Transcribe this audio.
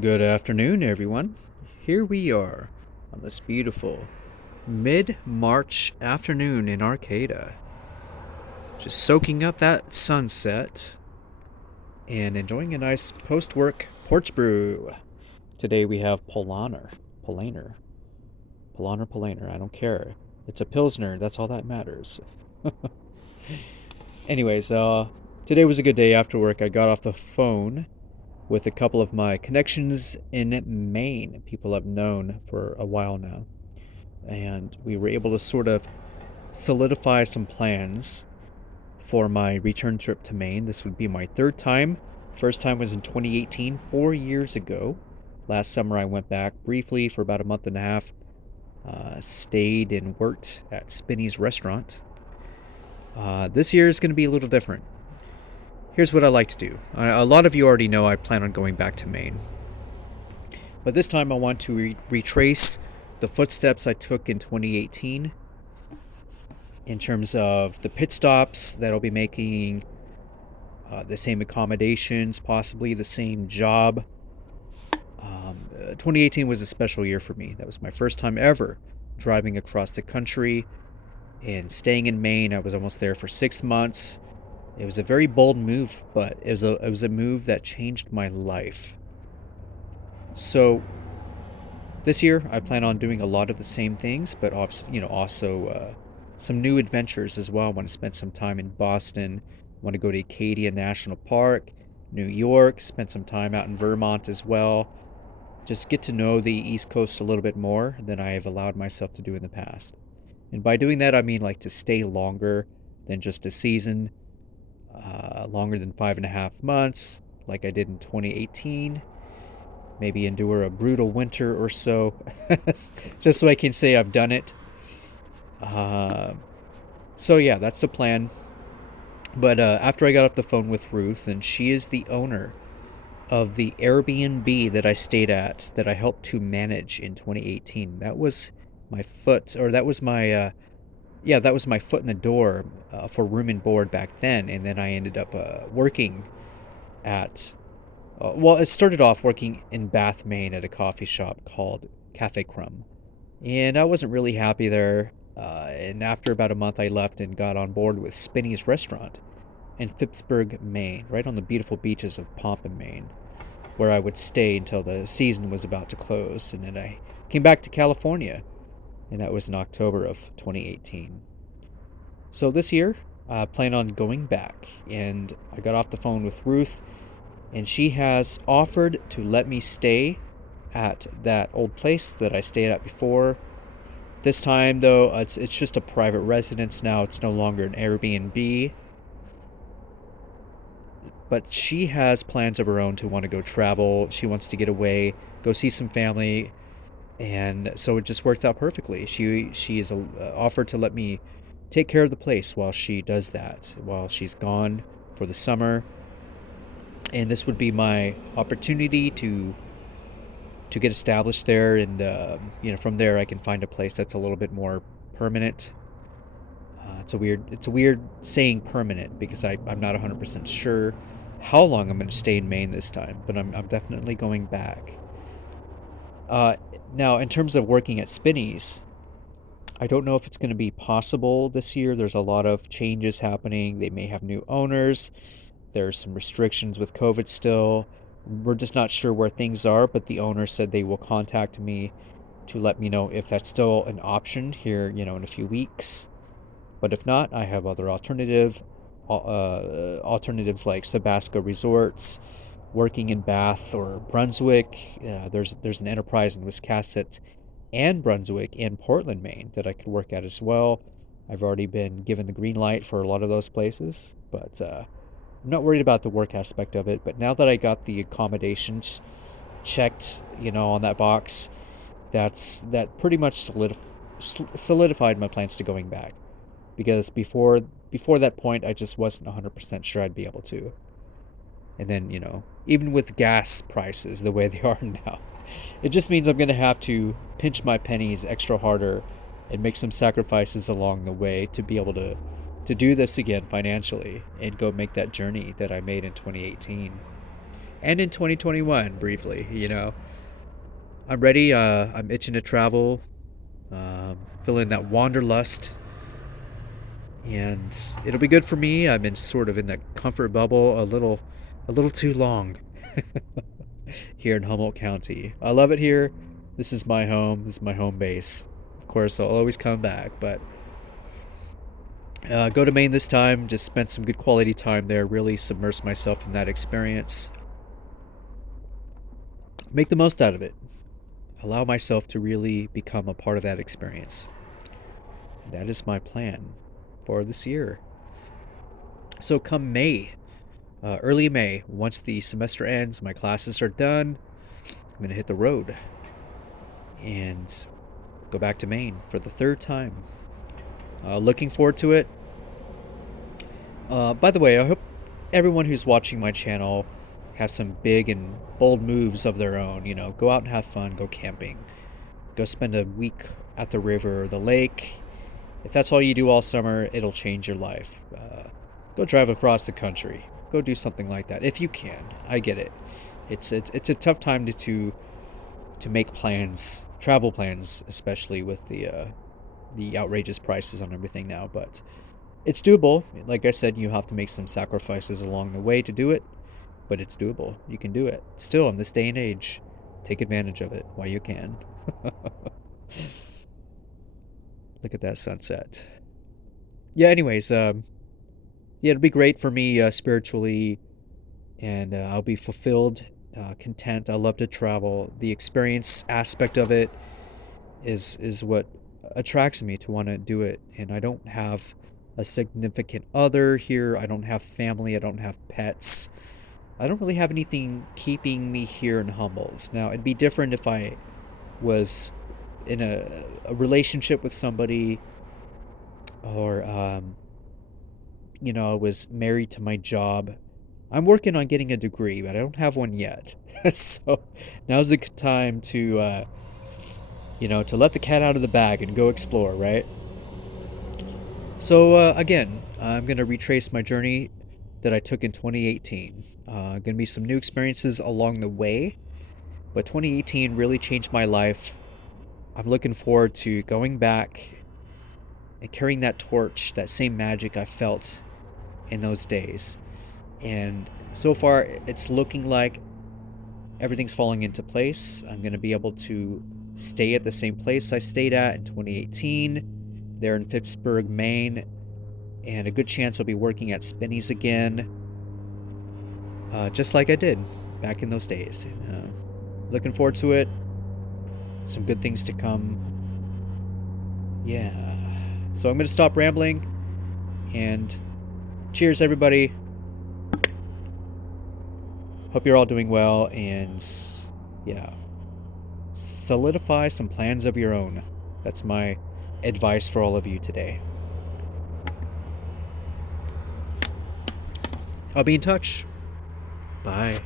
Good afternoon, everyone. Here we are on this beautiful mid-March afternoon in Arcata, just soaking up that sunset and enjoying a nice post-work porch brew. Today we have Polaner, I don't care. It's a Pilsner, that's all that matters. Anyways, today was a good day after work. I got off the phone with a couple of my connections in Maine, people I've known for a while now. And we were able to sort of solidify some plans for my return trip to Maine. This would be my third time. First time was in 2018, 4 years ago. Last summer I went back briefly for about a month and a half. Stayed and worked at Spinney's restaurant. This year is going to be a little different. Here's what I like to do. A lot of you already know I plan on going back to Maine. But this time I want to retrace the footsteps I took in 2018 in terms of the pit stops that I'll be making, the same accommodations, possibly the same job. 2018 was a special year for me. That was my first time ever driving across the country and staying in Maine. I was almost there for 6 months. It was a very bold move, but it was a move that changed my life. So this year, I plan on doing a lot of the same things, but also some new adventures as well. I want to spend some time in Boston. I want to go to Acadia National Park, New York, spend some time out in Vermont as well. Just get to know the East Coast a little bit more than I have allowed myself to do in the past. And by doing that, I mean like to stay longer than just a season, longer than 5.5 months, like I did in 2018. Maybe endure a brutal winter or so, just so I can say I've done it. So yeah, that's the plan. But after I got off the phone with Ruth, and she is the owner of the Airbnb that I stayed at, that I helped to manage in 2018. That was my foot, or that was my that was my foot in the door for room and board back then. And then I ended up working at, it started off working in Bath, Maine at a coffee shop called Cafe Crumb. And I wasn't really happy there. And after about a month, I left and got on board with Spinney's restaurant in Phippsburg, Maine, right on the beautiful beaches of Pompton, Maine, where I would stay until the season was about to close. And then I came back to California, and that was in October of 2018. So this year, I plan on going back, and I got off the phone with Ruth, and she has offered to let me stay at that old place that I stayed at before. This time, though, it's just a private residence now. It's no longer an Airbnb. But she has plans of her own to want to go travel. She wants to get away, go see some family, and so it just works out perfectly. She is offered to let me take care of the place while she does that, while she's gone for the summer. And this would be my opportunity to get established there, and from there I can find a place that's a little bit more permanent. It's a weird saying permanent, because I'm not 100% sure how long I'm going to stay in Maine this time, but I'm definitely going back. Now, in terms of working at Spinney's, I don't know if it's going to be possible this year. There's a lot of changes happening. They may have new owners. There's some restrictions with COVID still. We're just not sure where things are, but the owner said they will contact me to let me know if that's still an option here, in a few weeks. But if not, I have other alternatives like Sabasco Resorts, working in Bath or Brunswick. There's an enterprise in Wiscasset and Brunswick and Portland, Maine that I could work at as well. I've already been given the green light for a lot of those places, but I'm not worried about the work aspect of it. But now that I got the accommodations checked, on that box, that pretty much solidified my plans to going back. Because before that point, I just wasn't 100% sure I'd be able to. And then, even with gas prices the way they are now, it just means I'm going to have to pinch my pennies extra harder and make some sacrifices along the way to be able to do this again financially and go make that journey that I made in 2018. and in 2021 briefly. I'm ready. I'm itching to travel, feeling that wanderlust, and it'll be good for me. I'm in sort of in that comfort bubble a little too long here in Humboldt County. I love it here. This is my home. This is my home base. Of course, I'll always come back, but go to Maine this time. Just spent some good quality time there. Really submerse myself in that experience. Make the most out of it. Allow myself to really become a part of that experience. That is my plan for this year. So come May, early May, once the semester ends, my classes are done, I'm going to hit the road and go back to Maine for the third time. Looking forward to it. By the way, I hope everyone who's watching my channel has some big and bold moves of their own. Go out and have fun, go camping, go spend a week at the river or the lake. If that's all you do all summer, it'll change your life. Go drive across the country. Go do something like that if you can. I get it. It's a tough time to make plans, travel plans, especially with the outrageous prices on everything now. But it's doable. Like I said, you have to make some sacrifices along the way to do it, but it's doable. You can do it. Still, in this day and age, take advantage of it while you can. Look at that sunset. Yeah, anyways, it'll be great for me spiritually, and I'll be fulfilled, content. I love to travel. The experience aspect of it is what attracts me to want to do it. And I don't have a significant other here. I don't have family. I don't have pets. I don't really have anything keeping me here in Humboldt. Now, it'd be different if I was in a relationship with somebody, or I was married to my job. I'm working on getting a degree, but I don't have one yet. So now's the time to to let the cat out of the bag and go explore, right? So again, I'm gonna retrace my journey that I took in 2018. Gonna be some new experiences along the way, but 2018 really changed my life. I'm looking forward to going back and carrying that torch, that same magic I felt in those days. And so far, it's looking like everything's falling into place. I'm going to be able to stay at the same place I stayed at in 2018, there in Phippsburg, Maine, and a good chance I'll be working at Spinney's again, just like I did back in those days. And, looking forward to it. Some good things to come. Yeah. So I'm going to stop rambling, and cheers, everybody. Hope you're all doing well, and yeah, solidify some plans of your own. That's my advice for all of you today. I'll be in touch. Bye.